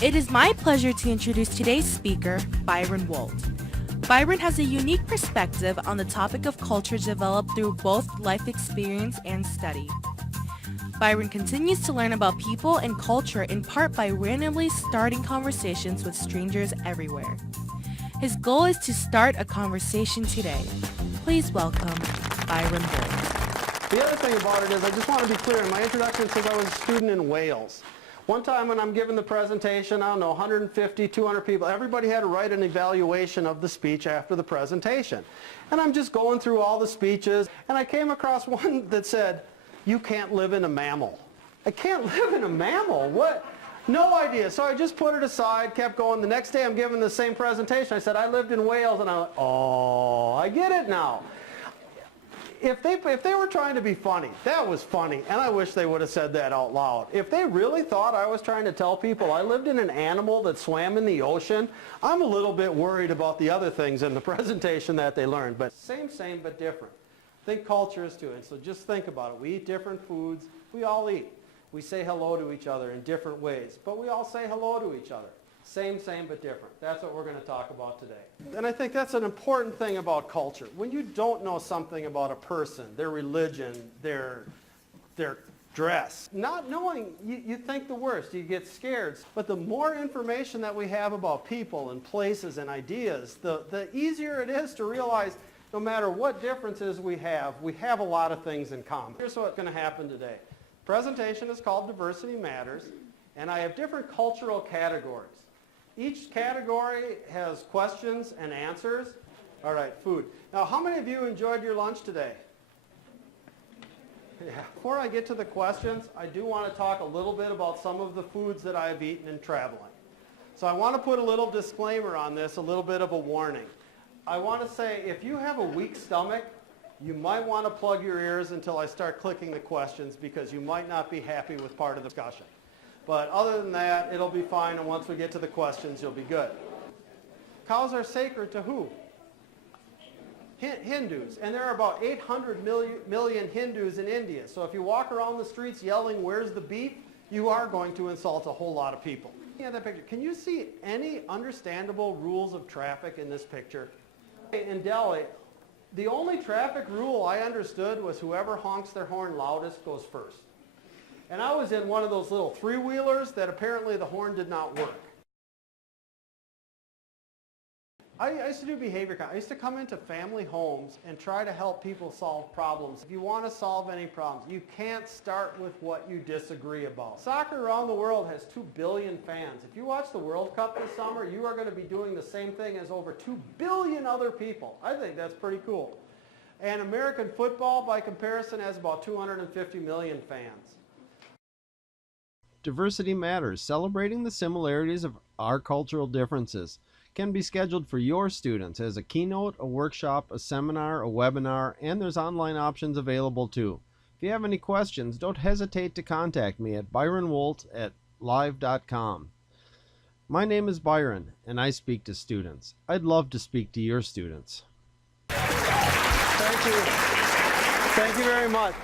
It is my pleasure to introduce today's speaker, Byron Wolt. Byron has a unique perspective on the topic of culture developed through both life experience and study. Byron continues to learn about people and culture in part by randomly starting conversations with strangers everywhere. His goal is to start a conversation today. Please welcome Byron Wolt. The other thing about it is I just want to be clear. In my introduction, it says I was a student in Wales. One time when I'm giving the presentation, I don't know, 150, 200 people, everybody had to write an evaluation of the speech after the presentation. And I'm just going through all the speeches, and I came across one that said, "You can't live in a mammal." I can't live in a mammal? What? No idea. So I just put it aside, kept going. The next day I'm giving the same presentation. I said, I lived in Wales, and I'm like, oh, I get it now. If they were trying to be funny, that was funny, and I wish they would have said that out loud. If they really thought I was trying to tell people I lived in an animal that swam in the ocean, I'm a little bit worried about the other things in the presentation that they learned. But same, but different. I think culture is too, and so just think about it. We eat different foods. We all eat. We say hello to each other in different ways, but we all say hello to each other. Same, but different. That's what we're going to talk about today. And I think that's an important thing about culture. When you don't know something about a person, their religion, their dress, not knowing, you think the worst. You get scared. But the more information that we have about people and places and ideas, the easier it is to realize no matter what differences we have a lot of things in common. Here's what's going to happen today. Presentation is called Diversity Matters, and I have different cultural categories. Each category has questions and answers. All right, food. Now, how many of you enjoyed your lunch today? Yeah. Before I get to the questions, I do want to talk a little bit about some of the foods that I've eaten in traveling. So I want to put a little disclaimer on this, a little bit of a warning. I want to say if you have a weak stomach, you might want to plug your ears until I start clicking the questions because you might not be happy with part of the discussion. But other than that, it'll be fine, and once we get to the questions, you'll be good. Cows are sacred to who? Hindus. And there are about 800 million Hindus in India. So if you walk around the streets yelling, "Where's the beef?" you are going to insult a whole lot of people. Yeah, that picture. Can you see any understandable rules of traffic in this picture? In Delhi, the only traffic rule I understood was whoever honks their horn loudest goes first. And I was in one of those little three-wheelers that apparently the horn did not work. I used to do behavior counseling. I used to come into family homes and try to help people solve problems. If you want to solve any problems, you can't start with what you disagree about. Soccer around the world has 2 billion fans. If you watch the World Cup this summer, you are going to be doing the same thing as over 2 billion other people. I think that's pretty cool. And American football, by comparison, has about 250 million fans. Diversity Matters, celebrating the similarities of our cultural differences, can be scheduled for your students as a keynote, a workshop, a seminar, a webinar, and there's online options available too. If you have any questions, don't hesitate to contact me at byronwolt@live.com. My name is Byron, and I speak to students. I'd love to speak to your students. Thank you. Thank you very much.